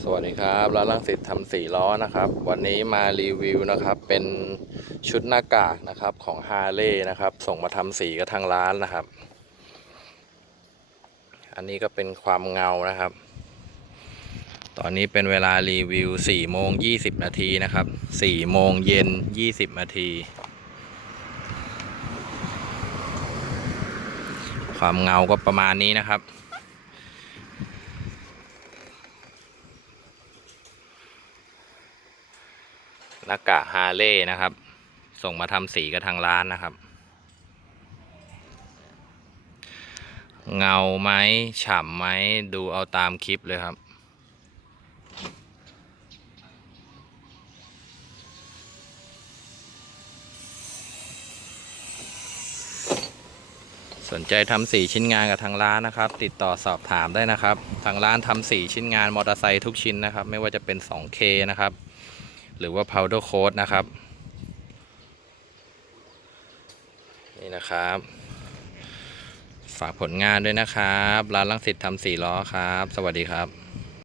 สวัสดีครับร้านลังสิตทำสี่ล้อนะครับ วันนี้มารีวิวนะครับ เป็นชุดหน้ากากนะครับของฮาร์เลย์นะครับ ส่งมาทำสีกับทางร้านนะครับ อันนี้ก็เป็นความเงานะครับ ตอนนี้เป็นเวลารีวิว4โมง20นาทีนะครับ4โมงเย็น20นาที ความเงาก็ประมาณนี้นะครับ หน้ากาฮาร์เลย์นะครับ ส่งมาทำสีกับทางร้านนะครับ เงาไหมฉ่ำไหมดูเอาตามคลิปเลยครับสนใจทำสีชิ้นงานกับทางร้านนะครับ ติดต่อสอบถามได้นะครับ ทางร้านทำสีชิ้นงานมอเตอร์ไซค์ทุกชิ้นนะครับ ไม่ว่าจะเป็น 2K นะครับ หรือว่า powder coat นะครับ นี่นะครับ ฝากผลงานด้วยนะครับ ร้านลังสิตทำสีล้อครับ สวัสดีครับ